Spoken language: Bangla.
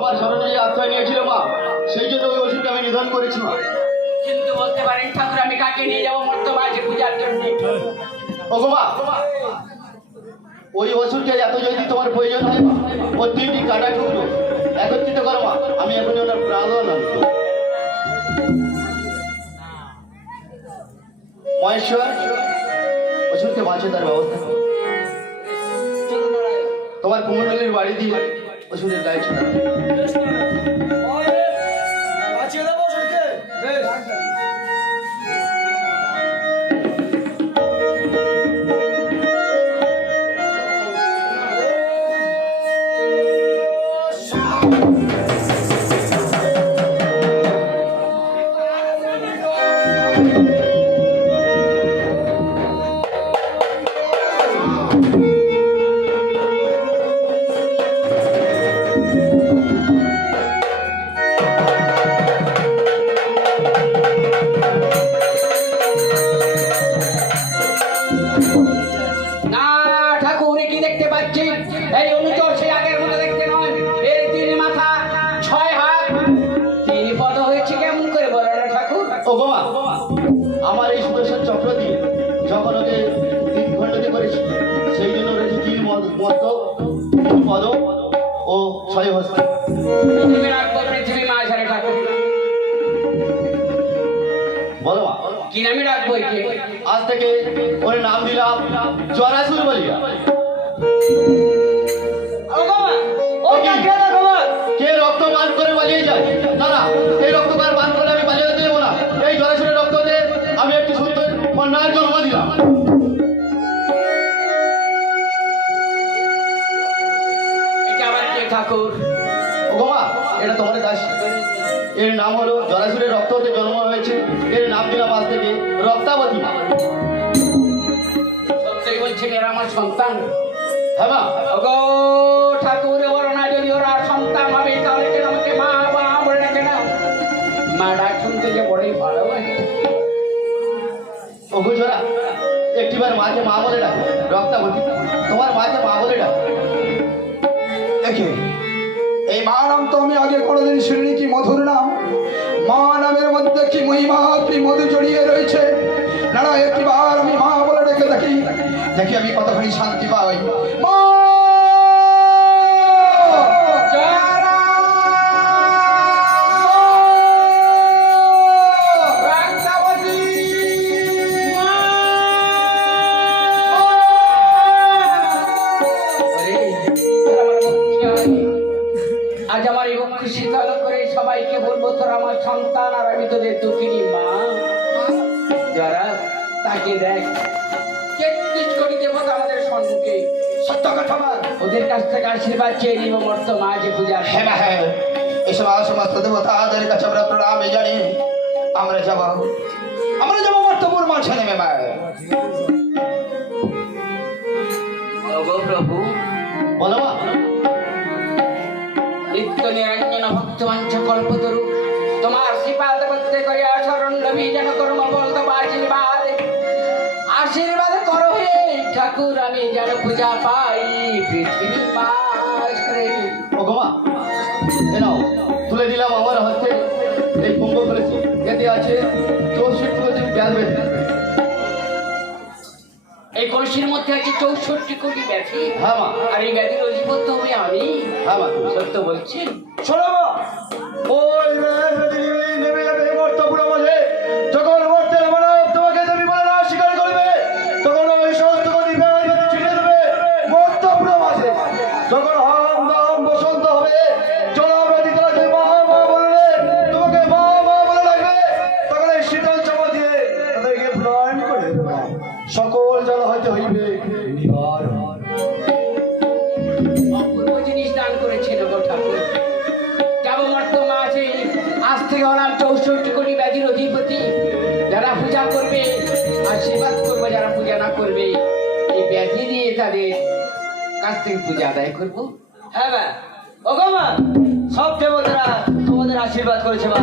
তোমার স্মরণে যে আশ্রয় নিয়েছিল মা, সেই জন্য ওই ওষুধকে আমি নিধন করেছি মা। কিন্তু বলতে পারেন ঠাকুর, আমি কাকে নিয়ে যাবো মর্তবাজে পূজার জন্য? ওগো মা, ওই ওষুধকে এত যদি তোমার প্রয়োজন হয় মা, ওর 3টি কাটা টুকরো একত্রিত করো মা, আমি এখন ওনার প্রাণ আনন্দ। মহেশ্বর, ওষুধকে বাঁচে তার ব্যবস্থা করো। তোমার কুমন্ডলীর বাড়ি দিয়ে ওষুধের গায়ে ছোটা। না ঠাকুর, কি দেখতে পাচ্ছি? এই অনুচর সেই আগের মতো দেখতে নয়। এর 3 মাথা 6 হাত 3 পদ হয়েছে, কেমন করে বলো না ঠাকুর? ওগো মা, আমার এই সুদর্শন চক্র দিয়ে যখন ওকে 3 খণ্ডিত করেছি, সেই জন্য রয়েছে 3 মস্ত, 3 পদ ও 6 হস্ত। পৃথিবী রাখবো, পৃথিবী মাঝারে ঠাকুর। বলো মা, কি নামে রাখবো একে? আজ থেকে ওর নাম দিলাম জরাসুর বলিয়া। কে রক্ত পান করে পালিয়ে যায়? না না, এই রক্ত পান করে আমি পালিয়ে যেতে দেবো না। এই জরাসুরের রক্ততে আমি একটি সুন্দর কন্যার জন্ম দিলাম। এটা আবার কে ঠাকুর? ওগো মা, এটা তোমার দাসী। এর নাম হলো জরাসুরের রক্ত হতে জন্ম হয়েছে, এর নাম দিলাম আজ থেকে রক্তাবতী মা। সত্যি বলছেন এরা আমার সন্তান? হ্যাঁ মা। ওগো ঠাকুর, ওরা না যদি ওরা সন্তান হবে তাহলে কেন আমাকে মা মা বলে ডাকে না? মা ডাক শুনতে যে বড়ই ভালো লাগে। ওগো জরা, একটিবার মাকে মা বলে ডাকো। রক্তাবতী, তোমার মাকে মা বলে ডাকো। দেখে এই মা নাম তো আমি আগে কোনোদিন শুনিনি। কি মধুর নাম! মা নামের মধ্যে কি মহিমা, কি মধু জড়িয়ে রয়েছে। না না, একটিবার আমি মা বলে ডেকে দেখি, দেখি আমি কতখানি শান্তি পাই। মা! আজ আমার এই বক্ষ শীতল করে সবাইকে বলবো তোর আমার সন্তান, আর আমি তোদের দুঃখিনী মা। যারা তাকে দেখ, 33 কোটি দেবতা আমাদের সম্মুখে। সত্য কথা বল। ওদের কাছ থেকে আশীর্বাদ চেয়ে নিব মর্ত মা যে পূজা। হ্যাঁ মা, হ্যাঁ, এসব সমস্ত দেবতাদের কাছে আমরা প্রণামে জানি। আমরা যাব মর্তপুর মাঝে নেমে মা। ওগো প্রভু, বলো মা। নিত্য নিরঞ্জন ভক্তবাঞ্ছ কল্পতরু, তোমার শ্রীপাদ করতে করে অসরণ নবী যেন কর্ম বল তোমার আশীর্বাদ। আশীর্বাদ করো হে ঠাকুর, আমি যেন পূজা পাই পৃথিবী মাঝে। ওগো মা, এ নাও, তুলে দিলাম আমার হস্তে এই কুম্ভ করেছি। এতে আছে 64 কোটি জ্ঞান বেঁধে। এই কলসির মধ্যে আছে 64 কোটি ব্যাধি। হ্যাঁ মা। আর এই ব্যাধির অধিপত্য হই আমি। হ্যাঁ মা। সত্য বলছেন? শোনো মা, ওই নেমে যাবে মর্তপুর মাঝে। যখন মর্তের মানব তোমাকে দেবী বলে না স্বীকার করবে, তখন ওই সমস্ত কোটি ব্যাধি ছিঁড়ে দেবে মর্তপুর মাঝে। যখন হাম দাম বসন্ত হবে, জলাব্যাধি তারা যে মা মা বলবে, তোমাকে মা মা বলে ডাকবে, তখন এই শীতল চাপা দিয়ে তাদেরকে প্রাণ করে দেবে। সকল জ্বালা হইতে হইবে নিবারণ। অপূর্ব জিনিস দান করেছেন গো ঠাকুর। যাবো মর্ত মাঝে, আজ থেকে হলাম 64 কোটি ব্যাধির অধিপতি। যারা পূজা করবে আশীর্বাদ করবে, যারা পূজা না করবে এই ব্যাধি দিয়ে তাদের কাছ থেকে পূজা আদায় করবো। হ্যাঁ মা, ওগো মা, সব দেবতারা তোমাদের আশীর্বাদ করেছে মা।